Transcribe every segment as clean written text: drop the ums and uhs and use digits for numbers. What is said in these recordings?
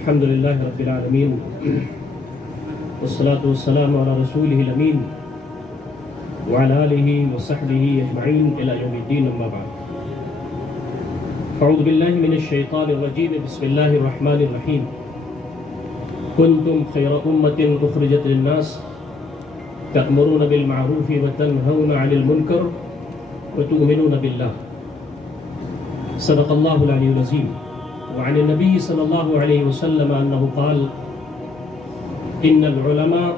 الحمد لله رب العالمين والصلاة والسلام على رسوله الأمين وعلى آله وصحبه أجمعين إلى يوم الدين أما بعد أعوذ بالله من الشيطان الرجيم بسم الله الرحمن الرحيم كنتم خير أمة أخرجت للناس تأمرون بالمعروف وتنهون عن المنكر وتؤمنون بالله صدق الله العلي العظيم وعن النبي صلى الله عليه وسلم أنه قال إن العلماء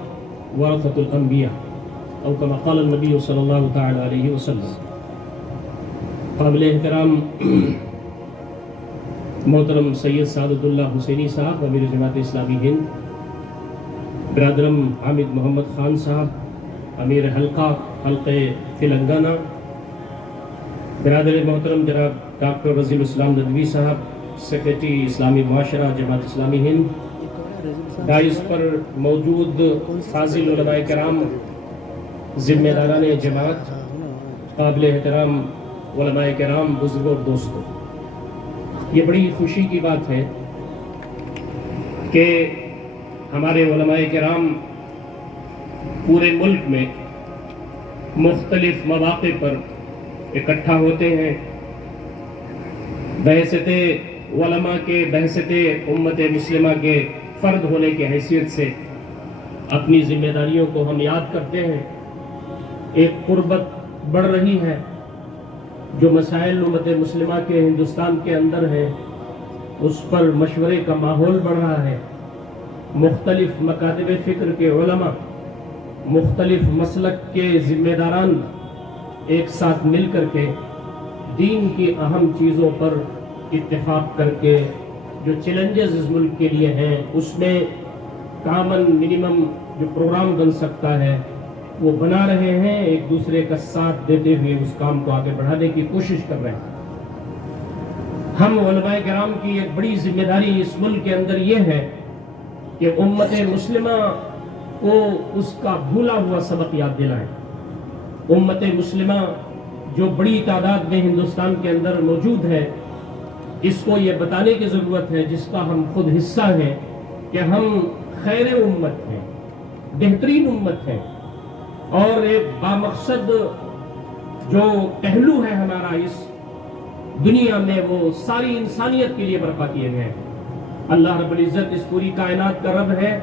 ورثة الأنبياء أو كما قال النبي صلى الله تعالى عليه وسلم. قابل احترام محترم سید سعادت اللہ حسینی صاحب امیر جماعت اسلامی ہند، برادرم حامد محمد خان صاحب امیر حلقہ تلنگانہ، برادر محترم جناب ڈاکٹر رضی الاسلام ندوی صاحب سیکریٹری اسلامی معاشرہ جماعت اسلامی ہند، دائز پر موجود فاضل علماء کرام، ذمہ داران جماعت، قابل احترام علماء کرام، بزرگوں اور دوستوں، یہ بڑی خوشی کی بات ہے کہ ہمارے علماء کرام پورے ملک میں مختلف مواقع پر اکٹھا ہوتے ہیں، بحیثیت علماء کے، بحیثیت امت مسلمہ کے فرد ہونے کی حیثیت سے اپنی ذمہ داریوں کو ہم یاد کرتے ہیں. ایک قربت بڑھ رہی ہے، جو مسائل امت مسلمہ کے ہندوستان کے اندر ہیں اس پر مشورے کا ماحول بڑھ رہا ہے. مختلف مکاتب فکر کے علماء، مختلف مسلک کے ذمہ داران ایک ساتھ مل کر کے دین کی اہم چیزوں پر اتفاق کر کے جو چیلنجز اس ملک کے لیے ہیں اس میں کامن منیمم جو پروگرام بن سکتا ہے وہ بنا رہے ہیں، ایک دوسرے کا ساتھ دیتے ہوئے اس کام کو آگے بڑھانے کی کوشش کر رہے ہیں. ہم علماء کرام کی ایک بڑی ذمہ داری اس ملک کے اندر یہ ہے کہ امت مسلمہ کو اس کا بھولا ہوا سبق یاد دلائیں. امت مسلمہ جو بڑی تعداد میں ہندوستان کے اندر موجود ہے، اس کو یہ بتانے کی ضرورت ہے، جس کا ہم خود حصہ ہیں، کہ ہم خیر امت ہیں، بہترین امت ہیں، اور ایک بامقصد جو پہلو ہے ہمارا اس دنیا میں وہ ساری انسانیت کے لیے برپا کیے گئے ہیں. اللہ رب العزت اس پوری کائنات کا رب ہے.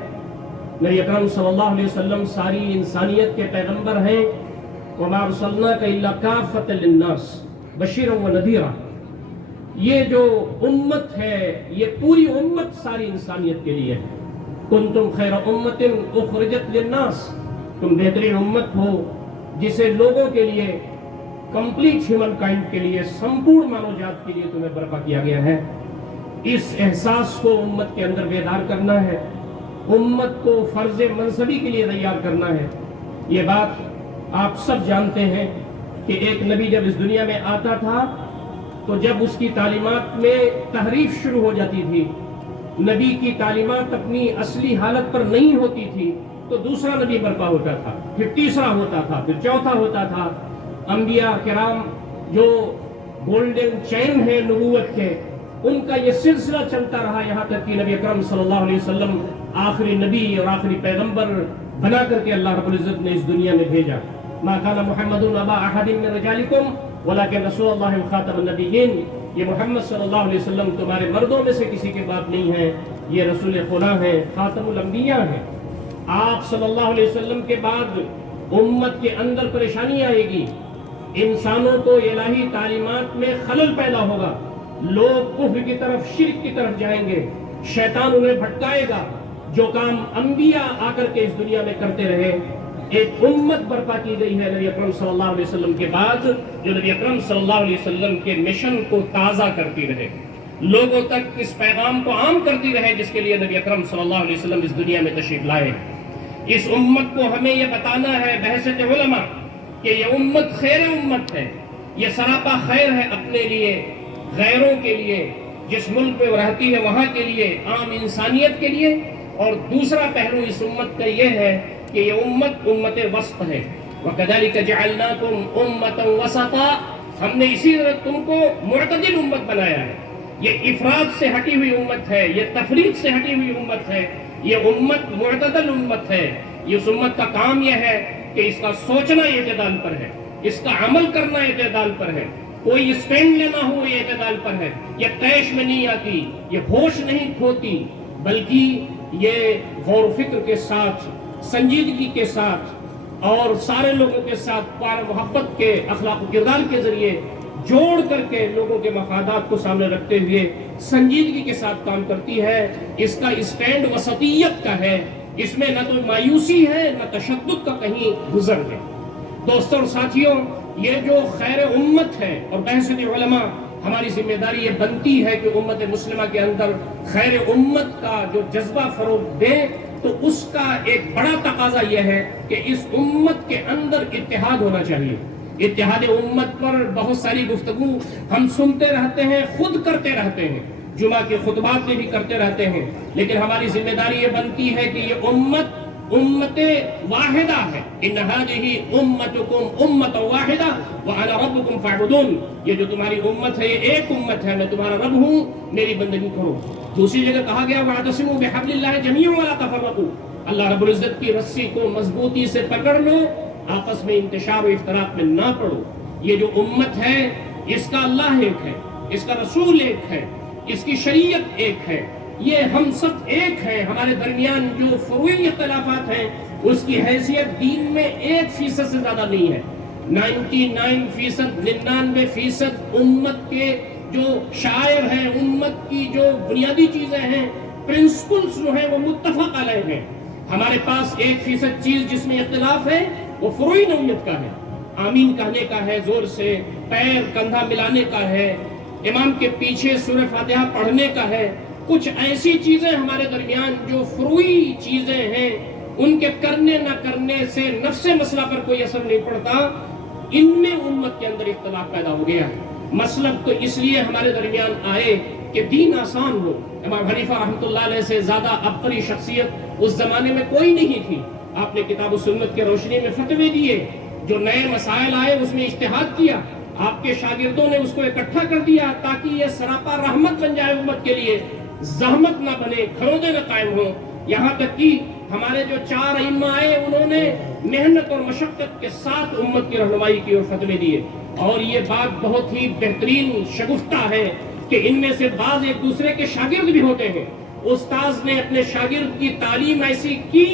نبی اکرم صلی اللہ علیہ وسلم ساری انسانیت کے پیغمبر ہیں. وَمَا أَرْسَلْنَاكَ إِلَّا كَافَّةً لِلنَّاسِ بَشِيرًا وَنَذِيرًا. یہ جو امت ہے یہ پوری امت ساری انسانیت کے لیے ہے. كُنْتُمْ خَيْرَ أُمَّةٍ أُخْرِجَتْ لِلنَّاسِ. تم بہترین امت ہو جسے لوگوں کے لیے، کمپلیٹ ہیومن کائنڈ کے لیے، سمپورن مانو جات کے لیے تمہیں برپا کیا گیا ہے. اس احساس کو امت کے اندر بیدار کرنا ہے، امت کو فرض منصبی کے لیے تیار کرنا ہے. یہ بات آپ سب جانتے ہیں کہ ایک نبی جب اس دنیا میں آتا تھا تو جب اس کی تعلیمات میں تحریف شروع ہو جاتی تھی، نبی کی تعلیمات اپنی اصلی حالت پر نہیں ہوتی تھی، تو دوسرا نبی برپا ہوتا تھا، پھر تیسرا ہوتا تھا، پھر چوتھا ہوتا تھا. انبیاء کرام جو گولڈن چین ہے نبوت کے، ان کا یہ سلسلہ چلتا رہا یہاں تک کہ نبی اکرم صلی اللہ علیہ وسلم آخری نبی اور آخری پیغمبر بنا کر کے اللہ رب العزت نے اس دنیا میں بھیجا. ما کان محمد ابا احد من رجالکم ولکن رسول اللہ خاتم النبیین. یہ محمد صلی اللہ علیہ وسلم تمہارے مردوں میں سے کسی کے باپ نہیں ہے، یہ رسول خدا ہے، خاتم الانبیاء ہے. آپ صلی اللہ علیہ وسلم کے بعد امت کے اندر پریشانی آئے گی، انسانوں کو الہی تعلیمات میں خلل پیدا ہوگا، لوگ کفر کی طرف، شرک کی طرف جائیں گے، شیطان انہیں بھٹکائے گا. جو کام انبیاء آ کر کے اس دنیا میں کرتے رہے، ایک امت برپا کی گئی ہے نبی اکرم صلی اللہ علیہ وسلم کے بعد، جو نبی اکرم صلی اللہ علیہ وسلم کے مشن کو تازہ کرتی رہے، لوگوں تک اس پیغام کو عام کرتی رہے جس کے لیے نبی اکرم صلی اللہ علیہ وسلم اس دنیا میں تشریف لائے. اس امت کو ہمیں یہ بتانا ہے بحیثیت علماء کہ یہ امت خیر امت ہے، یہ سراپا خیر ہے اپنے لیے، غیروں کے لیے، جس ملک میں وہ رہتی ہے وہاں کے لیے، عام انسانیت کے لیے. اور دوسرا پہلو اس امت کا یہ ہے کہ یہ امت وسط ہے. وَكَذَلِكَ جَعَلْنَاكُمْ أُمَّةً وَسَطًا. ہم نے اسی طرح تم کو معتدل امت بنایا ہے. یہ افراد سے ہٹی ہوئی امت ہے، یہ تفریق سے ہٹی ہوئی امت ہے، یہ امت معتدل امت ہے۔ اس امت کا کام یہ ہے کہ اس کا سوچنا اعتدال پر ہے، اس کا عمل کرنا اعتدال پر ہے، کوئی اسٹینڈ لینا ہو یہ اعتدال پر ہے، یہ طیش میں نہیں آتی، یہ ہوش نہیں کھوتی، بلکہ یہ غور و فکر کے ساتھ، سنجیدگی کے ساتھ اور سارے لوگوں کے ساتھ پیار محبت کے اخلاق و کردار کے ذریعے جوڑ کر کے لوگوں کے مفادات کو سامنے رکھتے ہوئے سنجیدگی کے ساتھ کام کرتی ہے۔ اس کا اسٹینڈ وسطیت کا ہے، اس میں نہ تو مایوسی ہے نہ تشدد کا کہیں گزر ہے۔ دوستوں اور ساتھیوں، یہ جو خیر امت ہے اور بحثت علماء، ہماری ذمہ داری یہ بنتی ہے کہ امت مسلمہ کے اندر خیر امت کا جو جذبہ فروغ دے، تو اس کا ایک بڑا تقاضا یہ ہے کہ اس امت کے اندر اتحاد ہونا چاہیے۔ اتحاد امت پر بہت ساری گفتگو ہم سنتے رہتے ہیں، خود کرتے رہتے ہیں، جمعہ کے خطبات میں بھی کرتے رہتے ہیں، لیکن ہماری ذمہ داری یہ بنتی ہے کہ یہ امت واحدہ ہے۔ ان هذه امتکم امۃ واحدہ وانا ربکم فاعبدون، یہ جو تمہاری امت ہے یہ ایک امت ہے، میں تمہارا رب ہوں، میری بندگی کرو۔ دوسری جگہ کہا گیا واعتصموا بحبل اللہ جميعا ولا تفرقوا، اللہ رب العزت کی رسی کو مضبوطی سے پکڑ لو، آپس میں انتشار و افتراق میں نہ پڑو۔ یہ جو امت ہے اس کا اللہ ایک ہے، اس کا رسول ایک ہے، اس کی شریعت ایک ہے، یہ ہم سب ایک ہیں۔ ہمارے درمیان جو فروعی اختلافات ہیں اس کی حیثیت دین میں 1% سے زیادہ نہیں ہے۔ 99%، 99% امت کے جو شاعر ہیں، امت کی جو بنیادی چیزیں ہیں، پرنسپلز جو ہیں وہ متفق علیہ ہیں۔ ہمارے پاس 1% چیز جس میں اختلاف ہے وہ فروعی نوعیت کا ہے، آمین کہنے کا ہے، زور سے پیر کندھا ملانے کا ہے، امام کے پیچھے سورہ فاتحہ پڑھنے کا ہے۔ کچھ ایسی چیزیں ہمارے درمیان جو فروعی چیزیں ہیں، ان کے کرنے نہ کرنے سے نفس مسئلہ پر کوئی اثر نہیں پڑتا، ان میں امت کے اندر اختلاف پیدا ہو گیا۔ مسلک تو اس لیے ہمارے درمیان آئے کہ دین آسان ہو۔ امام حنیفہ رحمۃ اللہ علیہ سے زیادہ عبقری شخصیت اس زمانے میں کوئی نہیں تھی۔ آپ نے کتاب و سنت کے روشنی میں فتوے دیے، جو نئے مسائل آئے اس میں اجتہاد کیا، آپ کے شاگردوں نے اس کو اکٹھا کر دیا تاکہ یہ سراپا رحمت بن جائے امت کے لیے، زحمت نہ بنے، کھرودے نہ قائم ہوں۔ یہاں تک کہ ہمارے جو 4 ائمہ آئے انہوں نے محنت اور مشقت کے ساتھ امت کی رہنمائی کی اور فتوے دیے، اور یہ بات بہت ہی بہترین شگفتہ ہے کہ ان میں سے بعض ایک دوسرے کے شاگرد بھی ہوتے ہیں۔ استاذ نے اپنے شاگرد کی تعلیم ایسی کی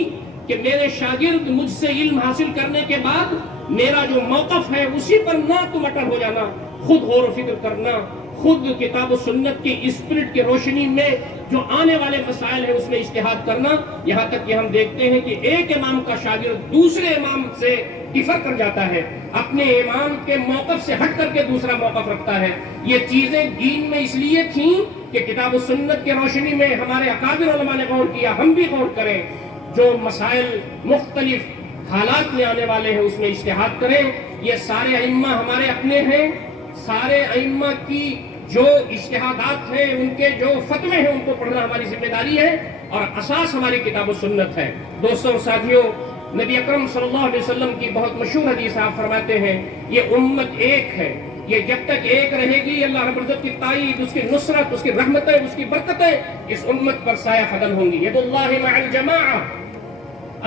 کہ میرے شاگرد مجھ سے علم حاصل کرنے کے بعد میرا جو موقف ہے اسی پر نہ تم اٹل ہو جانا، خود غور و فکر کرنا، خود کتاب و سنت کی اسپرٹ کی روشنی میں جو آنے والے مسائل ہیں اس میں اجتہاد کرنا۔ یہاں تک کہ ہم دیکھتے ہیں کہ ایک امام کا شاگرد دوسرے امام سے ڈفر کر جاتا ہے، اپنے امام کے موقف سے ہٹ کر کے دوسرا موقف رکھتا ہے۔ یہ چیزیں دین میں اس لیے تھیں کہ کتاب و سنت کی روشنی میں ہمارے اکابر علماء نے غور کیا، ہم بھی غور کریں، جو مسائل مختلف حالات میں آنے والے ہیں اس میں اجتہاد کریں۔ یہ سارے ائمہ ہمارے اپنے ہیں، سارے ائمہ کی جو اجتہادات ہیں، ان کے جو فتوے ہیں، ان کو پڑھنا ہماری ذمہ داری ہے، اور اساس ہماری کتاب و سنت ہے۔ دوستوں اور ساتھیوں، نبی اکرم صلی اللہ علیہ وسلم کی بہت مشہور حدیث آپ فرماتے ہیں، یہ امت ایک ہے، یہ جب تک ایک رہے گی اللہ رب العزت کی تائید، اس کی نصرت، اس کی رحمتیں، اس کی برکتیں اس امت پر سایہ قدم ہوں گی۔ ید اللہ مع الجماعہ،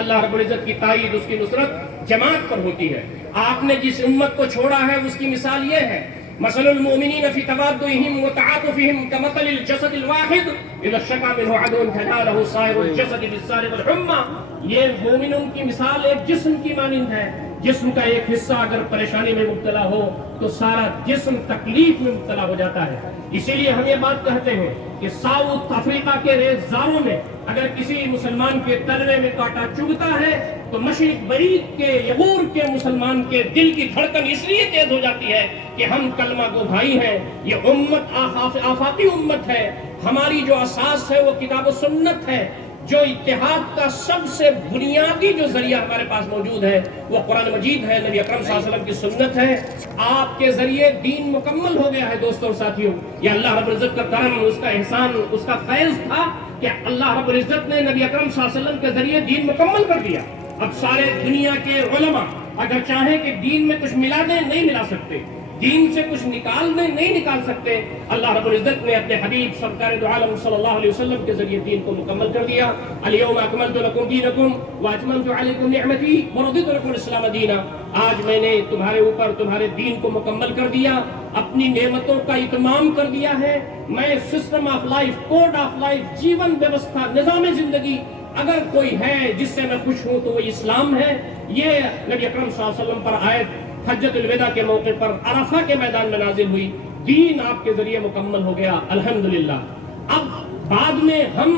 اللہ رب العزت کی تائید، اس کی نصرت جماعت پر ہوتی ہے۔ آپ نے جس امت کو چھوڑا ہے اس کی مثال یہ ہے، مثل المؤمنین فی توادہم وتعاطفہم کمثل الجسد الواحد اذا اشتکى منہ عضو تداعى سائر الجسد بالسہر والحمى۔ یہ مومنوں کی مثال ایک جسم کی مانند ہے، جسم کا ایک حصہ اگر پریشانی میں مبتلا ہو تو سارا جسم تکلیف میں مبتلا ہو جاتا ہے۔ اسی لیے ہم یہ بات کہتے ہیں کہ ساؤتھ افریقہ کے ریزداروں میں اگر کسی مسلمان کے تلوے میں کانٹا چبھتا ہے تو مشرق بعید کے یغور کے مسلمان کے دل کی دھڑکن اس لیے تیز ہو جاتی ہے کہ ہم کلمہ گو بھائی ہیں۔ یہ امت آفاقی امت ہے، ہماری جو اساس ہے وہ کتاب و سنت ہے، جو اتحاد کا سب سے بنیادی جو ذریعہ ہمارے پاس موجود ہے وہ قرآن مجید ہے، نبی اکرم صلی اللہ علیہ وسلم کی سنت ہے۔ آپ کے ذریعے دین مکمل ہو گیا ہے۔ دوستوں اور ساتھیوں، یہ اللہ رب العزت کا کرم، اس کا احسان، اس کا فیض تھا کہ اللہ رب العزت نے نبی اکرم صلی اللہ علیہ وسلم کے ذریعے دین مکمل کر دیا۔ اب سارے دنیا کے علماء اگر چاہیں کہ دین میں کچھ ملا دیں، نہیں ملا سکتے۔ دین سے کچھ نہیں نکال سکتے. اللہ رب العزت نے اپنے حبیب سرکار دو عالم صلی اللہ علیہ وسلم کے ذریعے دین کو مکمل کر دیا. الیوم اکملت لکم دینکم واتممت علیکم نعمتی ورضیت لکم الاسلام دینا. آج میں نے تمہارے اوپر تمہارے دین کو مکمل کر دیا, اپنی نعمتوں کا اتمام کر دیا ہے. میں system of life, code of life, جیون ویوستھا, نظام زندگی اگر کوئی ہے جس سے میں خوش ہوں تو وہ اسلام ہے. یہ نبی اکرم صلی اللہ علیہ وسلم پر آیت حجۃ الوداع کے موقع پر عرفہ کے میدان میں نازل ہوئی. دین آپ کے ذریعے مکمل ہو گیا الحمدللہ. اب بعد میں ہم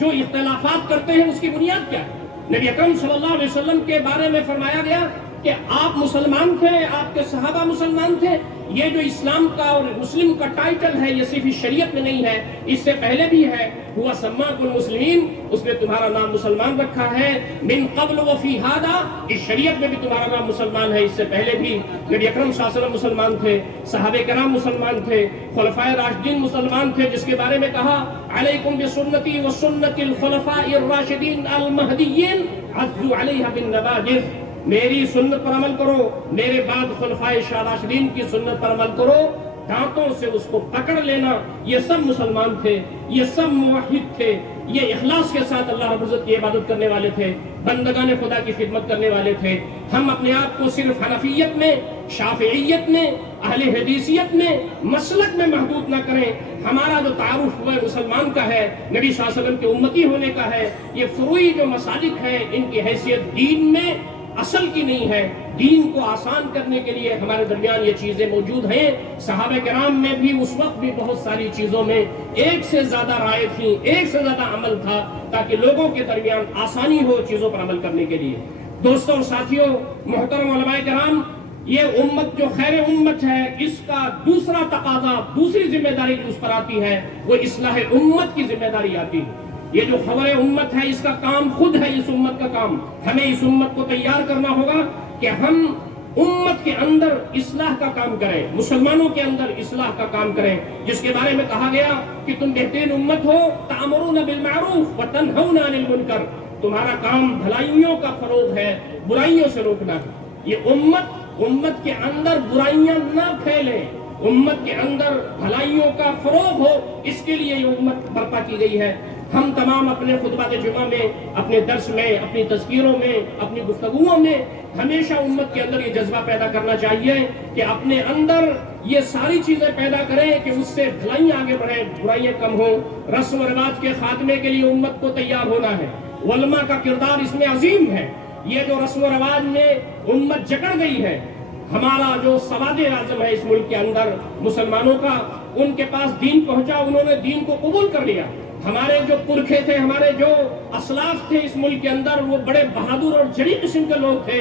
جو اختلافات کرتے ہیں اس کی بنیاد کیا ہے؟ نبی اکرم صلی اللہ علیہ وسلم کے بارے میں فرمایا گیا کہ آپ مسلمان تھے, آپ کے صحابہ مسلمان تھے. یہ جو اسلام کا اور مسلم کا ٹائٹل ہے یہ صرف اس شریعت میں نہیں ہے, اس سے پہلے بھی ہے. ہوا سماکم المسلمین, اس نے تمہارا نام مسلمان رکھا ہے. من قبل وفی ھذا, اس شریعت میں بھی تمہارا نام مسلمان ہے. اس سے پہلے بھی نبی اکرم صلی اللہ علیہ وسلم مسلمان تھے, صحابہ کرام مسلمان تھے, خلفائے راشدین مسلمان تھے, جس کے بارے میں کہا علیکم بسنتی وسنت الخلفاء الراشدین المہدیین عضوا علیہا بالنواجذ. میری سنت پر عمل کرو, میرے بعد خلفائے راشدین کی سنت پر عمل کرو, دانتوں سے اس کو پکڑ لینا. یہ سب مسلمان تھے, یہ سب موحد تھے, یہ اخلاص کے ساتھ اللہ رب العزت کی عبادت کرنے والے تھے, بندگان خدا کی خدمت کرنے والے تھے. ہم اپنے آپ کو صرف حنفیت میں, شافعیت میں, اہل حدیثیت میں, مسلک میں محدود نہ کریں. ہمارا جو تعارف ہوا مسلمان کا ہے, نبی صلی اللہ علیہ وسلم کے امتی ہونے کا ہے, یہ فروعی جو مسالک ہیں ان کی حیثیت دین میں اصل کی نہیں ہے. دین کو آسان کرنے کے لیے ہمارے درمیان یہ چیزیں موجود ہیں. صحابہ کرام میں بھی اس وقت بھی بہت ساری چیزوں میں ایک سے زیادہ رائے تھی, ایک سے زیادہ عمل تھا, تاکہ لوگوں کے درمیان آسانی ہو چیزوں پر عمل کرنے کے لیے. دوستوں اور ساتھیوں, محترم علماء کرام, یہ امت جو خیر امت ہے, اس کا دوسرا تقاضا, دوسری ذمہ داری جو اس پر آتی ہے وہ اصلاح امت کی ذمہ داری آتی ہے. یہ جو خبر امت ہے اس کا کام خود ہے اس امت کا کام. ہمیں اس امت کو تیار کرنا ہوگا کہ ہم امت کے اندر اصلاح کا کام کریں, مسلمانوں کے اندر اصلاح کا کام کریں, جس کے بارے میں کہا گیا کہ تم بہترین امت ہو, تأمرون بالمعروف وتنہون عن المنکر. تمہارا کام بھلائیوں کا فروغ ہے, برائیوں سے روکنا ہے. یہ امت کے اندر برائیاں نہ پھیلیں, امت کے اندر بھلائیوں کا فروغ ہو, اس کے لیے یہ امت برپا کی گئی ہے. ہم تمام اپنے خطبات جمعہ میں, اپنے درس میں, اپنی تذکیروں میں, اپنی گفتگوؤں میں ہمیشہ امت کے اندر یہ جذبہ پیدا کرنا چاہیے کہ اپنے اندر یہ ساری چیزیں پیدا کریں کہ اس سے بھلائیاں آگے بڑھیں, برائیاں کم ہوں. رسم و رواج کے خاتمے کے لیے امت کو تیار ہونا ہے. علماء کا کردار اس میں عظیم ہے. یہ جو رسم و رواج میں امت جکڑ گئی ہے, ہمارا جو سواد اعظم ہے اس ملک کے اندر مسلمانوں کا, ان کے پاس دین پہنچا, انہوں نے دین کو قبول کر لیا. ہمارے جو پرکھے تھے, ہمارے جو اسلاف تھے اس ملک کے اندر, وہ بڑے بہادر اور جڑی قسم کے لوگ تھے.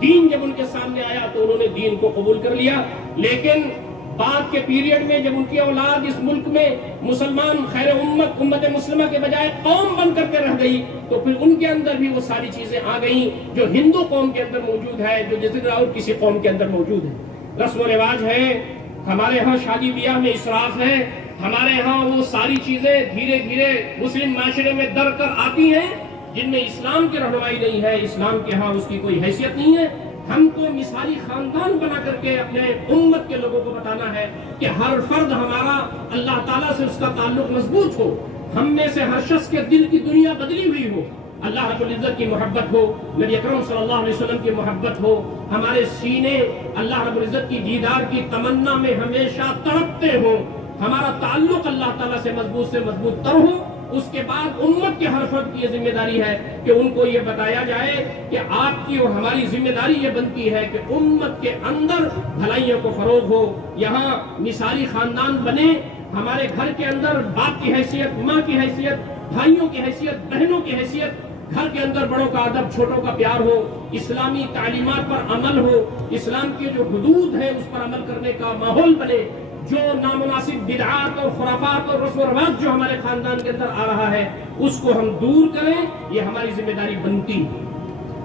دین جب ان کے سامنے آیا تو انہوں نے دین کو قبول کر لیا. لیکن بعد کے پیریڈ میں جب ان کی اولاد اس ملک میں مسلمان خیر امت مسلمہ کے بجائے قوم بن کر کے رہ گئی, تو پھر ان کے اندر بھی وہ ساری چیزیں آ گئیں جو ہندو قوم کے اندر موجود ہے, جو جس طرح اور کسی قوم کے اندر موجود ہے. رسم و رواج ہے, ہمارے ہاں شادی بیاہ میں اسراف ہے, ہمارے ہاں وہ ساری چیزیں دھیرے دھیرے مسلم معاشرے میں در کر آتی ہیں جن میں اسلام کی رہنمائی نہیں ہے, اسلام کے ہاں اس کی کوئی حیثیت نہیں ہے. ہم کو مثالی خاندان بنا کر کے اپنے امت کے لوگوں کو بتانا ہے کہ ہر فرد ہمارا اللہ تعالیٰ سے اس کا تعلق مضبوط ہو, ہم میں سے ہر شخص کے دل کی دنیا بدلی ہوئی ہو, اللہ رب العزت کی محبت ہو, نبی اکرم صلی اللہ علیہ وسلم کی محبت ہو, ہمارے سینے اللہ رب العزت کی دیدار کی تمنا میں ہمیشہ تڑپتے ہوں, ہمارا تعلق اللہ تعالیٰ سے مضبوط تر ہو. اس کے بعد امت کے ہر فرد کی یہ ذمہ داری ہے کہ ان کو یہ بتایا جائے کہ آپ کی اور ہماری ذمہ داری یہ بنتی ہے کہ امت کے اندر بھلائیوں کو فروغ ہو, یہاں مثالی خاندان بنے, ہمارے گھر کے اندر باپ کی حیثیت, ماں کی حیثیت, بھائیوں کی حیثیت, بہنوں کی حیثیت, گھر کے اندر بڑوں کا ادب, چھوٹوں کا پیار ہو, اسلامی تعلیمات پر عمل ہو, اسلام کی جو حدود ہے اس پر عمل کرنے کا ماحول بنے, جو نامناسب بدعات اور خرافات اور رسم و رواج جو ہمارے خاندان کے اندر آ رہا ہے اس کو ہم دور کریں, یہ ہماری ذمہ داری بنتی ہے.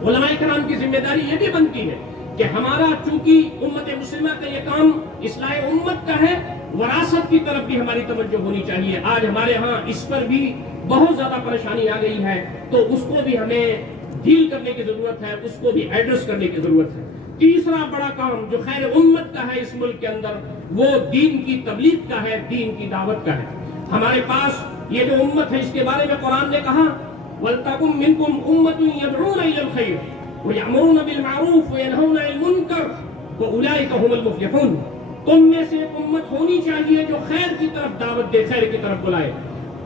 علماء کرام کی ذمہ داری یہ بھی بنتی ہے کہ ہمارا چونکہ امت مسلمہ کا یہ کام اصلاح امت کا ہے, وراثت کی طرف بھی ہماری توجہ ہونی چاہیے. آج ہمارے ہاں اس پر بھی بہت زیادہ پریشانی آ گئی ہے, تو اس کو بھی ہمیں ڈیل کرنے کی ضرورت ہے, اس کو بھی ایڈریس کرنے کی ضرورت ہے. تیسرا بڑا کام جو خیر امت کا ہے اس ملک کے اندر وہ دین کی تبلیغ کا ہے، دین کی دعوت کا ہے۔ ہمارے پاس یہ جو امت ہے اس کے بارے میں قرآن نے کہا وَلْتَكُن مِّنكُمْ أُمَّةٌ يَدْعُونَ إِلَى الْخَيْرِ وَيَأْمُرُونَ بِالْمَعْرُوفِ وَيَنْهَوْنَ عَنِ الْمُنكَرِ وَأُولَٰئِكَ هُمُ الْمُفْلِحُونَ۔ تم میں سے ایک امت ہونی چاہیے جو خیر کی طرف دعوت دے، خیر کی طرف بلائے۔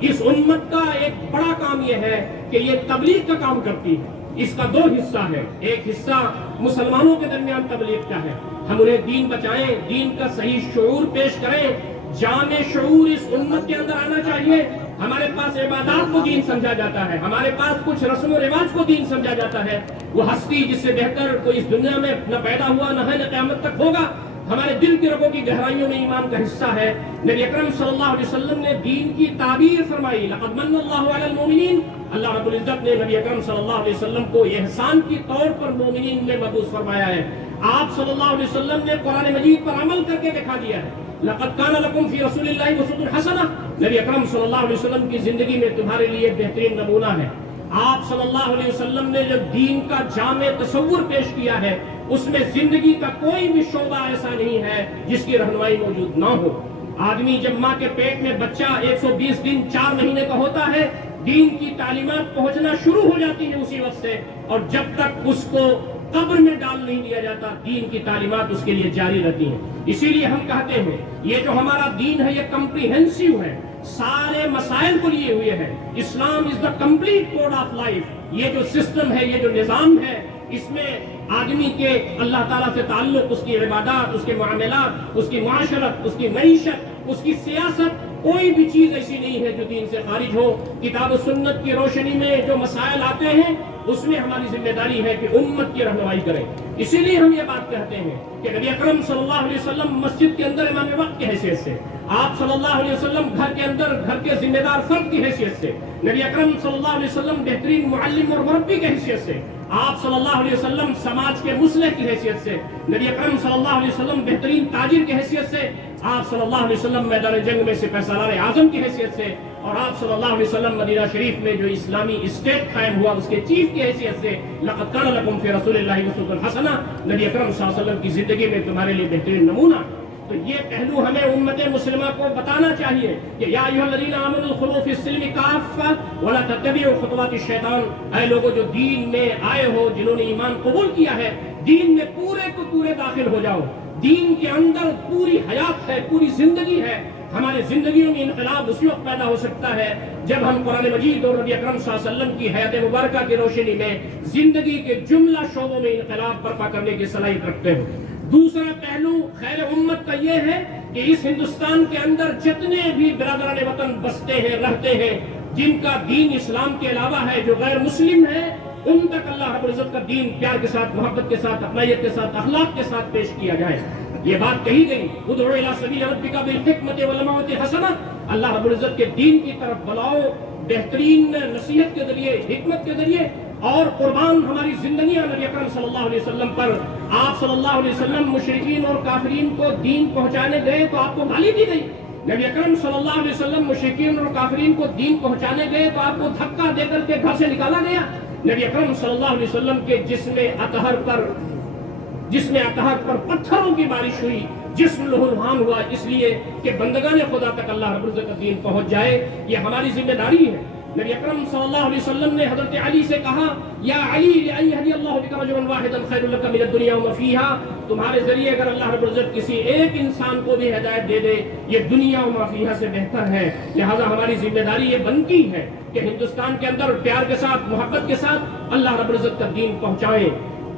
اس امت کا ایک بڑا کام یہ ہے کہ یہ تبلیغ کا کام کرتی ہے۔ اس کا دو حصہ ہے، ایک حصہ مسلمانوں کے درمیان تبلیغ کا ہے، ہم انہیں دین بچائیں، دین کا صحیح شعور پیش کریں۔ جامع شعور اس امت کے اندر آنا چاہیے۔ ہمارے پاس عبادات کو دین سمجھا جاتا ہے، ہمارے پاس کچھ رسم و رواج کو دین سمجھا جاتا ہے۔ وہ ہستی جس سے بہتر کوئی اس دنیا میں نہ پیدا ہوا نہ ہے نہ قیامت تک ہوگا، ہمارے دل کی رگوں کی گہرائیوں میں ایمان کا حصہ ہے۔ نبی اکرم صلی اللہ علیہ وسلم نے دین کی تعبیر فرمائی، لقد من اللہ علی المؤمنین۔ اللہ رب العزت نے نبی اکرم صلی اللہ علیہ وسلم کو احسان کی طور پر مومنین میں مبعوث فرمایا ہے۔ آپ صلی اللہ علیہ وسلم نے قرآن مجید پر عمل کر کے دکھا دیا ہے۔ لقد کان لکم فی رسول اللہ اسوۃ حسنہ، نبی اکرم صلی اللہ علیہ وسلم کی زندگی میں تمہارے لیے بہترین نمونہ ہے۔ آپ صلی اللہ علیہ وسلم نے جب دین کا جامع تصور پیش کیا ہے، اس میں زندگی کا کوئی بھی شعبہ ایسا نہیں ہے جس کی رہنمائی موجود نہ ہو۔ آدمی جب ماں کے پیٹ میں بچہ 120 دن 4 مہینے کا ہوتا ہے، دین کی تعلیمات پہنچنا شروع ہو جاتی ہیں اسی وقت سے، اور جب تک اس کو قبر میں ڈال نہیں دیا جاتا دین کی تعلیمات اس کے لیے جاری رہتی ہیں۔ اسی لیے ہم کہتے ہیں یہ جو ہمارا دین ہے یہ کمپریہنسو ہے، سارے مسائل کو لیے ہوئے ہے۔ Islam is the complete code of life. یہ جو سسٹم ہے، یہ جو نظام ہے، اس میں آدمی کے اللہ تعالیٰ سے تعلق، اس کی عبادات، اس کے معاملات، اس کی معاشرت، اس کی معیشت، اس کی سیاست، کوئی بھی چیز ایسی نہیں ہے جو دین سے خارج ہو۔ کتاب و سنت کی روشنی میں جو مسائل آتے ہیں اس میں ہماری ذمہ داری ہے کہ امت کی رہنمائی کریں۔ اسی لیے ہم یہ بات کہتے ہیں کہ نبی اکرم صلی اللہ علیہ وسلم مسجد کے اندر امام وقت کی حیثیت سے، آپ صلی اللہ علیہ وسلم گھر کے اندر گھر کے ذمہ دار فرد کی حیثیت سے، نبی اکرم صلی اللہ علیہ وسلم بہترین معلم اور مربی کی حیثیت سے، آپ صلی اللہ علیہ وسلم سماج کے مصلح کی حیثیت سے، نبی اکرم صلی اللہ علیہ وسلم بہترین تاجر کی حیثیت سے، آپ صلی اللہ علیہ وسلم میدان جنگ میں سپہ سالار اعظم کی حیثیت سے، اور آپ صلی اللہ علیہ وسلم مدینہ شریف میں جو اسلامی اسٹیٹ قائم ہوا اس کے چیف کی حیثیت سے، لقد کان لکم فی رسول اللہ اسوۃ حسنہ، نبی اکرم صلی اللہ علیہ وسلم کی زندگی میں تمہارے لیے بہترین نمونہ۔ تو یہ پہلو ہمیں امت مسلمہ کو بتانا چاہیے کہ یا ایھا الذین آمنوا ادخلوا فی السلم کافۃ ولا تتبعوا خطوات الشیطان، اے لوگوں جو دین میں آئے ہو، جنہوں نے ایمان قبول کیا ہے، دین میں پورے کو پورے داخل ہو جاؤ۔ دین کے اندر پوری حیات ہے، پوری زندگی ہے۔ ہمارے زندگیوں میں انقلاب اسی وقت پیدا ہو سکتا ہے جب ہم قرآن مجید اور نبی اکرم صلی اللہ علیہ وسلم کی حیات مبارکہ کی روشنی میں زندگی کے جملہ شعبوں میں انقلاب برپا کرنے کی صلاحیت رکھتے ہو۔ دوسرا پہلو خیر امت کا یہ ہے کہ اس ہندوستان کے اندر جتنے بھی برادران وطن بستے ہیں، رہتے ہیں، جن کا دین اسلام کے علاوہ ہے، جو غیر مسلم ہے، ان تک اللہ رب العزت کا دین پیار کے ساتھ، محبت کے ساتھ، اپنائیت کے ساتھ، اخلاق کے ساتھ پیش کیا جائے۔ یہ بات کہی گئی ادعو الی سبیل ربک بالحکمۃ والموعظۃ الحسنہ، اللہ رب العزت کے دین کی طرف بلاؤ بہترین نصیحت کے ذریعے، حکمت کے ذریعے، اور قربان ہماری زندگیاں نبی اکرم صلی اللہ علیہ وسلم پر۔ آپ صلی اللہ علیہ وسلم مشرکین اور کافرین کو دین پہنچانے گئے تو آپ کو گالی دی گئی، نبی اکرم صلی اللہ علیہ وسلم مشرکین اور کافرین کو دین پہنچانے گئے تو آپ کو دھکا دے کر کے گھر سے نکالا گیا۔ نبی اکرم صلی اللہ علیہ وسلم کے جسم اطہر پر پتھروں کی بارش ہوئی، جسم لہولہان ہوا، اس لیے کہ بندگان خدا تک اللہ رب العزت کا دین پہنچ جائے۔ یہ ہماری ذمہ داری ہے۔ نبی اکرم صلی اللہ علیہ وسلم نے حضرت علی سے کہا یا علی لأن يهدي الله بك رجلا واحدا خير لك من الدنيا وما فيها، تمہارے ذریعے اگر اللہ رب العزت کسی ایک انسان کو بھی ہدایت دے دے یہ دنیا و ما فيها سے بہتر ہے۔ لہذا ہماری ذمہ داری یہ بنتی ہے کہ ہندوستان کے اندر پیار کے ساتھ، محبت کے ساتھ اللہ رب العزت کا دین پہنچائیں۔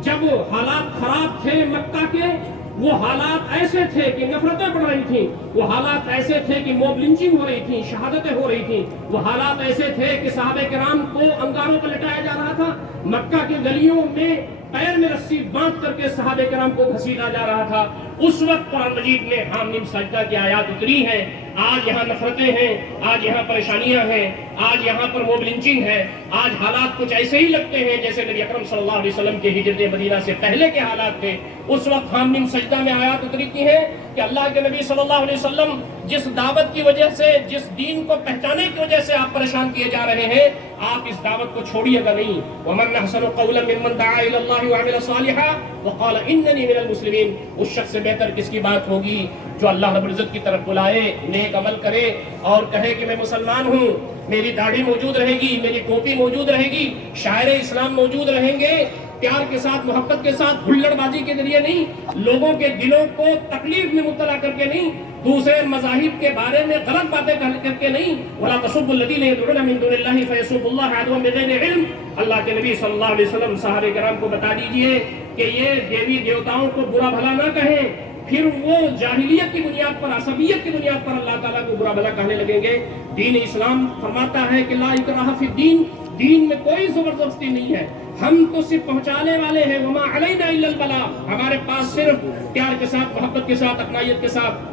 جب وہ حالات خراب تھے مکہ کے، وہ حالات ایسے تھے کہ نفرتیں بڑھ رہی تھیں، وہ حالات ایسے تھے کہ موب لنچنگ ہو رہی تھی، شہادتیں ہو رہی تھیں، وہ حالات ایسے تھے کہ صحابہ کرام کو انگاروں پر لٹایا جا رہا تھا، مکہ کے گلیوں میں پیر میں رسی باندھ کر کے صحابہ کرام کو گھسیٹا جا رہا تھا۔ اس وقت قرآن مجید میں حامیم سجدہ کی آیات اتری ہیں۔ آج یہاں نفرتیں ہیں، آج یہاں پریشانیاں ہیں، آج یہاں پر موب لنچنگ ہے، آج حالات کچھ ایسے ہی لگتے ہیں جیسے نبی اکرم صلی اللہ علیہ وسلم کے ہجرت مدینہ سے پہلے کے حالات تھے۔ اس وقت حامیم سجدہ میں آیات اتری ہیں کہ اللہ کے نبی صلی اللہ علیہ وسلم جس دعوت کی وجہ سے، جس دین کو پہچانے کی وجہ سے آپ پریشان کیے جا رہے ہیں، آپ اس دعوت کو چھوڑیے گا نہیں۔ وَمَنْ أَحْسَنُ قَوْلًا مِّمَّنْ دَعَا إِلَى اللَّهِ وَعَمِلَ صَالِحًا وَقَالَ إِنَّنِي مِنَ الْمُسْلِمِينَ۔ اس شخص سے بہتر کس کی بات ہوگی جو اللہ رب العزت کی طرف بلائے، نیک عمل کرے اور کہے کہ میں مسلمان ہوں، میری داڑھی موجود رہے گی، میری ٹوپی موجود رہے گی، شاعر اسلام موجود رہیں گے، پیار کے ساتھ، محبت کے ساتھ، ہلڑ بازی کے ذریعے نہیں، لوگوں کے دلوں کو تکلیف میں مبتلا کر کے نہیں، دوسرے مذاہب کے بارے میں غلط باتیں کر کے نہیں۔ وَلَا تَسُبُّوا الَّذِينَ يَدْعُونَ مِن دُونِ اللَّهِ فَيَسُبُّوا اللَّهَ عَدْوًا بِغَيْرِ عِلْمٍ۔ اللہ کے نبی صلی اللہ علیہ وسلم صحابہ کرام کو بتا دیجئے کہ یہ دیوی دیوتاؤں کو برا بھلا نہ کہیں، پھر وہ جاہلیت کی بنیاد پر، عصبیت کی بنیاد پر اللہ تعالیٰ کو برا بھلا کہنے لگیں گے۔ دین اسلام فرماتا ہے کہ لا اکراہ فی الدین، دین میں کوئی زبردستی نہیں ہے، ہم تو صرف پہنچانے والے ہیں۔ وما علینا الا البلاغ، ہمارے پاس صرف پیار کے ساتھ، محبت کے ساتھ، اپنائیت کے ساتھ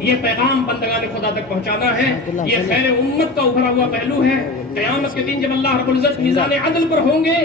یہ پیغام بندگان خدا تک پہنچانا ہے۔ یہ خیر امت کا ابھرا ہوا پہلو ہے۔ قیامت کے دن جب اللہ رب العزت میزان عدل پر ہوں گے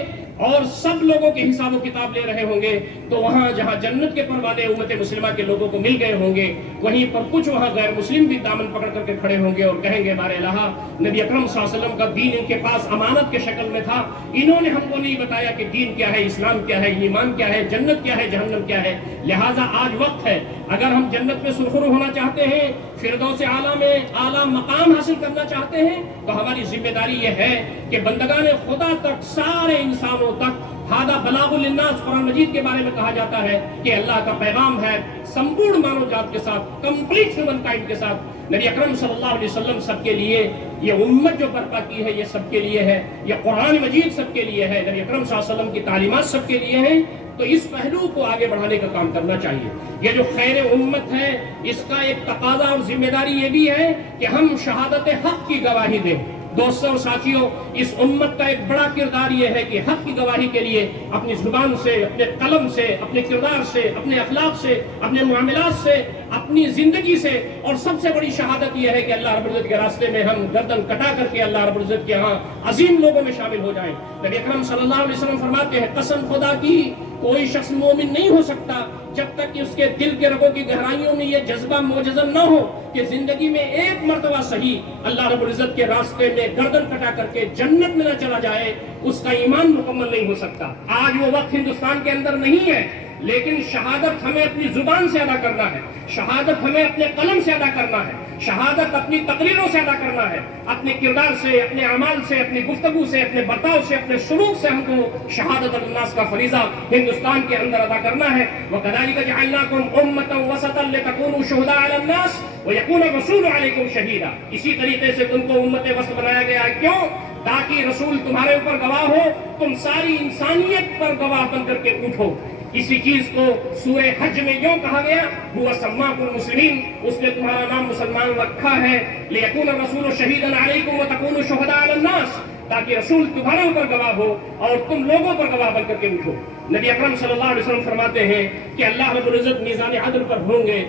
اور سب لوگوں کے حساب و کتاب لے رہے ہوں گے، تو وہاں جہاں جنت کے پروانے امت مسلمہ کے لوگوں کو مل گئے ہوں گے، وہیں پر کچھ وہاں غیر مسلم بھی دامن پکڑ کر کے کھڑے ہوں گے اور کہیں گے ہمارے الہ، نبی اکرم صلی اللہ علیہ وسلم کا دین ان کے پاس امانت کے شکل میں تھا، انہوں نے ہم کو نہیں بتایا کہ دین کیا ہے، اسلام کیا ہے، ایمان کیا ہے، جنت کیا ہے، جہنم کیا ہے۔ لہٰذا آج وقت ہے، اگر ہم جنت میں سرخرو ہونا چاہتے ہیں، فردوس اعلیٰ میں اعلیٰ مقام حاصل کرنا چاہتے ہیں، تو ہماری ذمہ داری یہ ہے کہ بندگان خدا تک، سارے انسانوں تک، ہادہ بلاغ للناس، قرآن مجید کے بارے میں کہا جاتا ہے کہ اللہ کا پیغام ہے سمپورن مانو جات کے ساتھ، کمپلیٹ ہیومن کائنڈ کے ساتھ۔ نبی اکرم صلی اللہ علیہ وسلم سب کے لیے، یہ امت جو برپا کی ہے یہ سب کے لیے ہے، یہ قرآن مجید سب کے لیے ہے، نبی اکرم صلی اللہ علیہ وسلم کی تعلیمات سب کے لیے ہیں۔ تو اس پہلو کو آگے بڑھانے کا کام کرنا چاہیے۔ یہ جو خیر امت ہے، اس کا ایک تقاضا اور ذمہ داری یہ بھی ہے کہ ہم شہادت حق کی گواہی دیں۔ دوستوں اور ساتھیوں، اس امت کا ایک بڑا کردار یہ ہے کہ حق کی گواہی کے لیے اپنی زبان سے، اپنے قلم سے، اپنے کردار سے، اپنے اخلاق سے، اپنے معاملات سے، اپنی زندگی سے، اور سب سے بڑی شہادت یہ ہے کہ اللہ رب العزت کے راستے میں ہم گردن کٹا کر کے اللہ رب العزت کے ہاں عظیم لوگوں میں شامل ہو جائیں۔ نبی اکرم صلی اللہ علیہ وسلم فرماتے ہیں، قسم خدا کی کوئی شخص مومن نہیں ہو سکتا جب تک کہ اس کے دل کے رگوں کی گہرائیوں میں یہ جذبہ موجزن نہ ہو کہ زندگی میں ایک مرتبہ صحیح اللہ رب العزت کے راستے میں گردن کٹا کر کے جنت میں نہ چلا جائے، اس کا ایمان مکمل نہیں ہو سکتا۔ آج وہ وقت ہندوستان کے اندر نہیں ہے، لیکن شہادت ہمیں اپنی زبان سے ادا کرنا ہے، شہادت ہمیں اپنے قلم سے ادا کرنا ہے، شہادت اپنی تقریروں سے ادا کرنا ہے، اپنے کردار سے، اپنے اعمال سے، اپنی گفتگو سے، اپنے برتاؤ سے، اپنے سلوک سے ہم کو شہادت الناس کا فریضہ ہندوستان کے اندر ادا کرنا ہے۔ وَكَذَلِكَ جَعَلْنَاكُمْ أُمَّةً وَسَطًا لِتَكُونُوا شُهَدَاءَ عَلَى النَّاسِ وَيَكُونَ الرَّسُولُ عَلَيْكُمْ شَهِيدًا۔ اسی طریقے سے تم کو امت وسط بنایا گیا ہے، کیوں؟ تاکہ رسول تمہارے اوپر گواہ ہو، تم ساری انسانیت پر گواہ بن کر کے اٹھو۔ اسی چیز کو سورہ حج میں یوں کہا گیا، هو سماکم المسلمین، اس نے تمہارا نام مسلمان رکھا ہے، لیکون الرسول شہیدا علیکم وتکونوا شہداء علی الناس، تاکہ رسول تمہارے اوپر گواہ ہو اور تم لوگوں پر گواہ بن کر کے اٹھو۔ نبی اکرم صلی اللہ علیہ وسلم فرماتے ہیں کہ اللہ رب العزت میزان عدل پر ہوں گے،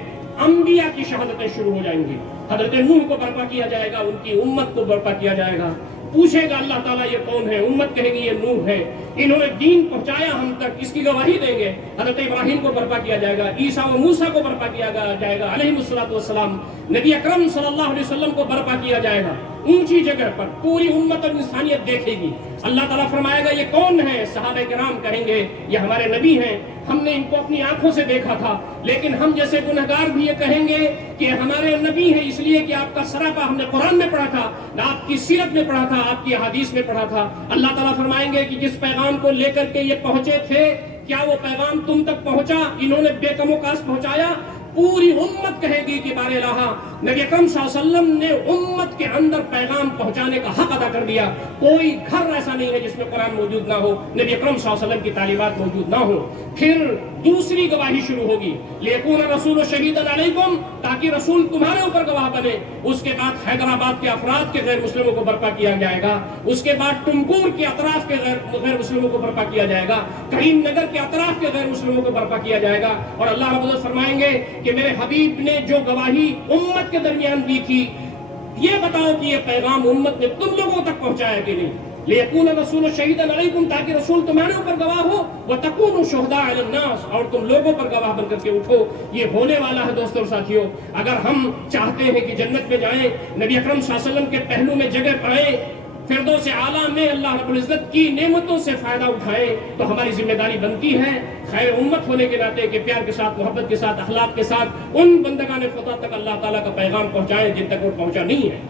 انبیاء کی شہادتیں شروع ہو جائیں گی۔ حضرت نوح کو برپا کیا جائے گا، ان کی امت کو برپا کیا جائے گا، پوچھے گا اللہ تعالیٰ یہ کون ہے، امت کہے گی یہ نوح ہے، انہوں نے دین پہنچایا ہم تک، اس کی گواہی دیں گے۔ حضرت ابراہیم کو برپا کیا جائے گا، عیسیٰ و موسیٰ کو برپا کیا جائے گا علیہ الصلوۃ والسلام، نبی اکرم صلی اللہ علیہ وسلم کو برپا کیا جائے گا اونچی جگہ پر، پوری امت اور انسانیت دیکھے گی۔ اللہ تعالیٰ فرمائے گا یہ کون ہے؟ صحابہ کرام کہیں گے یہ ہمارے نبی ہیں، ہم نے ان کو اپنی آنکھوں سے دیکھا تھا، لیکن ہم جیسے گنہگار بھی یہ کہیں گے کہ ہمارے نبی ہیں اس لیے کہ آپ کا سراپا ہم نے قرآن میں پڑھا تھا، آپ کی سیرت میں پڑھا تھا، آپ کی احادیث میں پڑھا تھا۔ اللہ تعالیٰ فرمائیں گے کہ جس پیغام کو لے کر کے یہ پہنچے تھے، کیا وہ پیغام تم تک پہنچا؟ انہوں نے بے کم و کاس پہنچایا؟ پوری امت کہے گی کہ بارے الہ، نبی اکرم صلی اللہ علیہ وسلم نے امت کے اندر پیغام پہنچانے کا حق ادا کر دیا۔ کوئی گھر ایسا نہیں ہے جس میں قرآن موجود نہ ہو، نبی اکرم صلی اللہ علیہ وسلم کی تعلیمات موجود نہ ہو۔ پھر دوسری گواہی شروع ہوگی، لیکون الرسول شہیدا علیکم، تاکہ رسول تمہارے اوپر گواہ بنے۔ اس کے بعد حیدرآباد کے افراد کے غیر مسلموں کو برپا کیا جائے گا، اس کے بعد ٹمکور کے اطراف کے غیر مسلموں کو برپا کیا جائے گا، کریم نگر کے اطراف کے غیر مسلموں کو برپا کیا جائے گا۔ اور اللہ رب العزت فرمائیں گے کہ میرے حبیب نے جو گواہی امت کے درمیان دی تھی، یہ بتاؤ کہ یہ پیغام امت نے تم لوگوں تک پہنچایا کہ نہیں؟ لیکون الرسول شہیدا علیکم، تاکہ رسول تمہارے اوپر گواہ ہو، وتکونوا شہداء علی الناس، اور تم لوگوں پر گواہ بن کر کے اٹھو. یہ ہونے والا ہے دوستوں اور ساتھیوں. اگر ہم چاہتے ہیں کہ جنت میں جائیں، نبی اکرم صلی اللہ علیہ وسلم کے پہلو میں جگہ پائیں، فردوس اعلیٰ میں اللہ رب العزت کی نعمتوں سے فائدہ اٹھائیں، تو ہماری ذمہ داری بنتی ہے خیر امت ہونے کے ناطے کہ پیار کے ساتھ، محبت کے ساتھ، اخلاق کے ساتھ ان بندگان خدا تک اللہ تعالیٰ کا پیغام پہنچائیں جن تک وہ پہنچا نہیں ہے.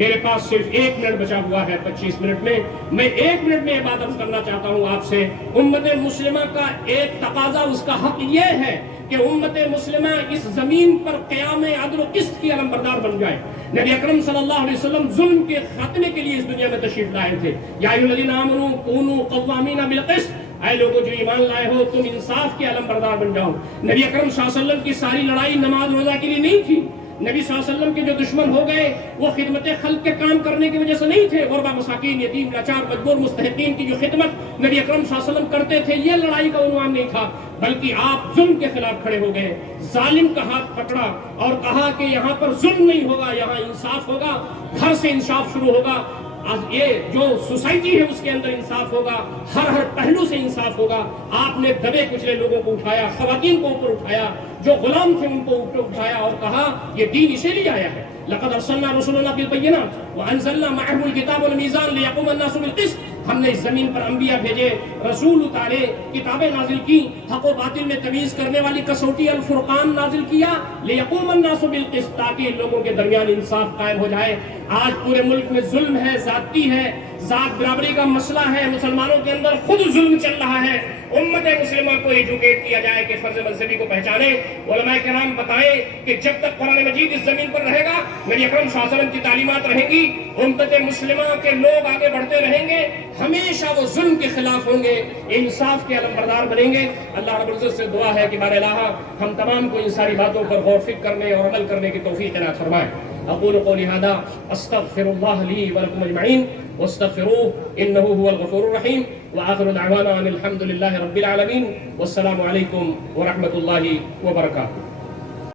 میرے پاس صرف 1 منٹ بچا ہوا ہے 25 منٹ میں 1 منٹ میں یہ بات عرض کرنا چاہتا ہوں آپ سے. امت مسلمہ کا ایک تقاضا، اس کا حق یہ ہے کہ امت مسلمہ اس زمین پر قیام عدل و قسط کی علمبردار بن جائے. نبی اکرم صلی اللہ علیہ وسلم ظلم کے خاتمے کے لیے اس دنیا میں تشریف لائے تھے. یا ایھا الذین آمنوا کونوا قوامین بالقسط، اے لوگوں جو ایمان لائے ہو تم انصاف کے علمبردار بن جاؤ. نبی اکرم صلی اللہ علیہ وسلم کی ساری لڑائی نماز روزہ کے لیے نہیں تھی. نبی صلی اللہ علیہ وسلم کے جو دشمن ہو گئے وہ خدمت خلق کے کام کرنے کی وجہ سے نہیں تھے. غربا، مساکین، یتیم، لاچار، مجبور، مستحقین کی جو خدمت نبی اکرم صلی اللہ علیہ وسلم کرتے تھے، یہ لڑائی کا عنوان نہیں تھا، بلکہ آپ ظلم کے خلاف کھڑے ہو گئے. ظالم کا ہاتھ پکڑا اور کہا کہ یہاں پر ظلم نہیں ہوگا، یہاں انصاف ہوگا. گھر سے انصاف شروع ہوگا. یہ جو سوسائٹی ہے اس کے اندر انصاف ہوگا، ہر پہلو سے انصاف ہوگا. آپ نے دبے کچلے لوگوں کو اٹھایا، خواتین کو اوپر اٹھایا، جو غلام تھے ان کو اوپر اٹھایا اور کہا یہ دین اسے لیے آیا ہے. لقد ارسلنا رسلنا بالبینات وانزلنا معهم الكتاب والمیزان لیقوم الناس بالقسط. ہم نے اس زمین پر انبیاء بھیجے، رسول اتارے، کتابیں نازل کی، حق و باطل میں تمیز کرنے والی کسوٹی الفرقان نازل کیا، لیقوم الناس بالقسط، تاکہ لوگوں کے درمیان انصاف قائم ہو جائے. آج پورے ملک میں ظلم ہے، زیادتی ہے، ذات برابری کا مسئلہ ہے، مسلمانوں کے اندر خود ظلم چل رہا ہے. امت مسلمہ کو ایجوکیٹ کیا جائے کہ فرض مذہبی کو پہچانے. علماء کرام بتائیں کہ جب تک قرآن مجید اس زمین پر رہے گا، نبی اکرم صلی اللہ علیہ وسلم کی تعلیمات رہیں گی، امت مسلمہ کے لوگ آگے بڑھتے رہیں گے، ہمیشہ وہ ظلم کے خلاف ہوں گے، انصاف کے علمبردار بنیں گے. اللہ رب العزت سے دعا ہے کہ بار الہ ہم تمام کو ان ساری باتوں پر غور فکر کرنے اور عمل کرنے کی توفیق عنایت فرمائے. اقول قولی ھذا استغفر اللہ لی ولکم اجمعین واستغفروه انه هو الغفور الرحیم. وآخر دعوانا ان الحمد للہ رب العالمین، والسلام علیکم ورحمۃ اللہ وبرکاتہ.